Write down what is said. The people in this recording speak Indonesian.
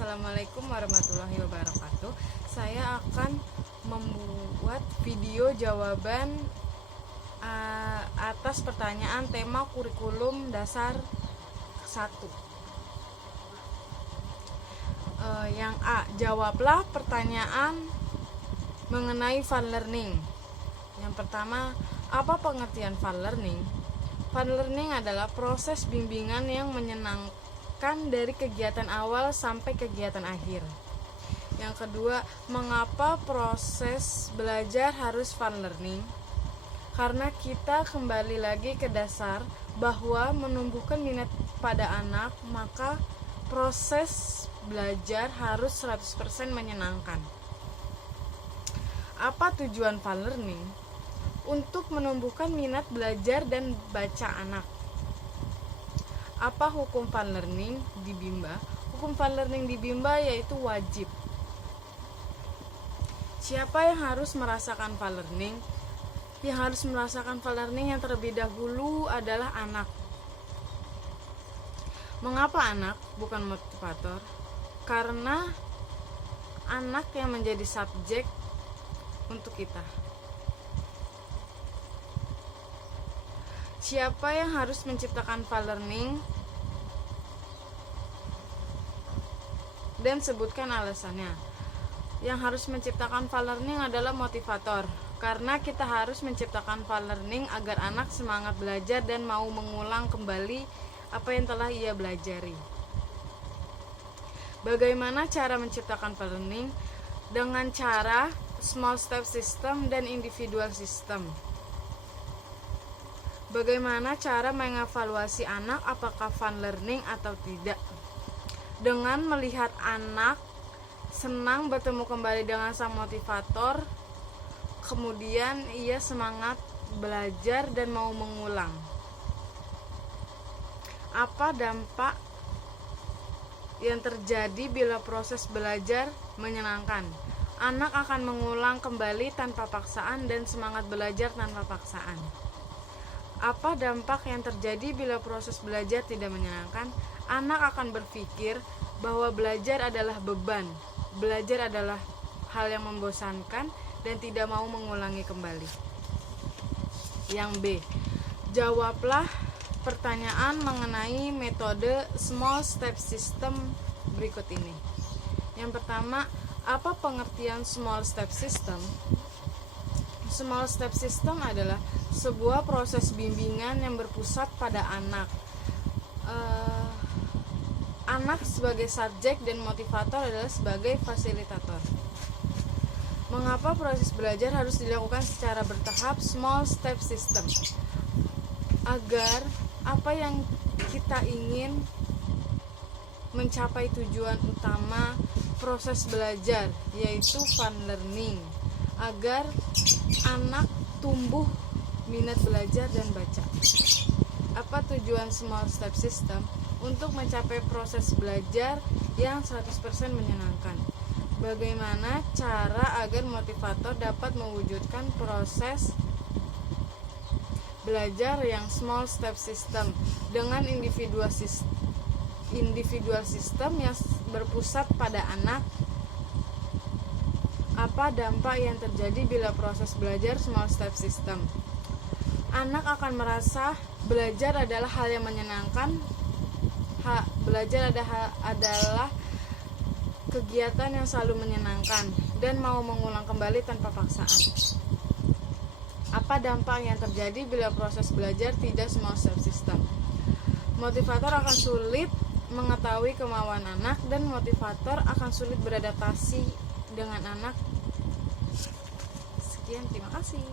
Assalamualaikum warahmatullahi wabarakatuh. Saya akan membuat video jawaban atas pertanyaan tema kurikulum dasar 1. Yang A, jawablah pertanyaan mengenai fun learning. Yang pertama, apa pengertian fun learning? Fun learning adalah proses bimbingan yang menyenangkan dari kegiatan awal sampai kegiatan akhir. Yang kedua, mengapa proses belajar harus fun learning? Karena kita kembali lagi ke dasar bahwa menumbuhkan minat pada anak, maka proses belajar harus 100% menyenangkan. Apa tujuan fun learning? Untuk menumbuhkan minat belajar dan baca anak. Apa hukum fun learning di Bimba? Hukum fun learning di Bimba yaitu wajib. Siapa yang harus merasakan fun learning? Yang harus merasakan fun learning yang terlebih dahulu adalah anak. Mengapa anak, bukan motivator? Karena anak yang menjadi subjek untuk kita. Siapa yang harus menciptakan fun learning? Dan sebutkan alasannya. Yang harus menciptakan fun learning adalah motivator. Karena kita harus menciptakan fun learning agar anak semangat belajar dan mau mengulang kembali apa yang telah ia belajari. Bagaimana cara menciptakan fun learning? Dengan cara small step system dan individual system. Bagaimana cara mengevaluasi anak apakah fun learning atau tidak? Dengan melihat anak senang bertemu kembali dengan sang motivator, kemudian ia semangat belajar dan mau mengulang. Apa dampak yang terjadi bila proses belajar menyenangkan? Anak akan mengulang kembali tanpa paksaan dan semangat belajar tanpa paksaan. Apa dampak yang terjadi bila proses belajar tidak menyenangkan? Anak akan berpikir bahwa belajar adalah beban, belajar adalah hal yang membosankan dan tidak mau mengulangi kembali. Yang B, jawablah pertanyaan mengenai metode small step system berikut ini. Yang pertama, apa pengertian small step system? Small step system adalah sebuah proses bimbingan yang berpusat pada anak. Anak sebagai subjek dan motivator adalah sebagai fasilitator. Mengapa proses belajar harus dilakukan secara bertahap small step system? Agar apa yang kita ingin mencapai tujuan utama proses belajar, yaitu fun learning, agar anak tumbuh minat belajar dan baca. Apa tujuan small step system? Untuk mencapai proses belajar yang 100% menyenangkan. Bagaimana cara agar motivator dapat mewujudkan proses belajar yang small step system dengan individual system yang berpusat pada anak? Apa dampak yang terjadi bila proses belajar small step system? Anak akan merasa belajar adalah hal yang menyenangkan. Belajar adalah kegiatan yang selalu menyenangkan dan mau mengulang kembali tanpa paksaan. Apa dampak yang terjadi bila proses belajar tidak small step system? Motivator akan sulit mengetahui kemauan anak dan motivator akan sulit beradaptasi dengan anak. Sekian, terima kasih.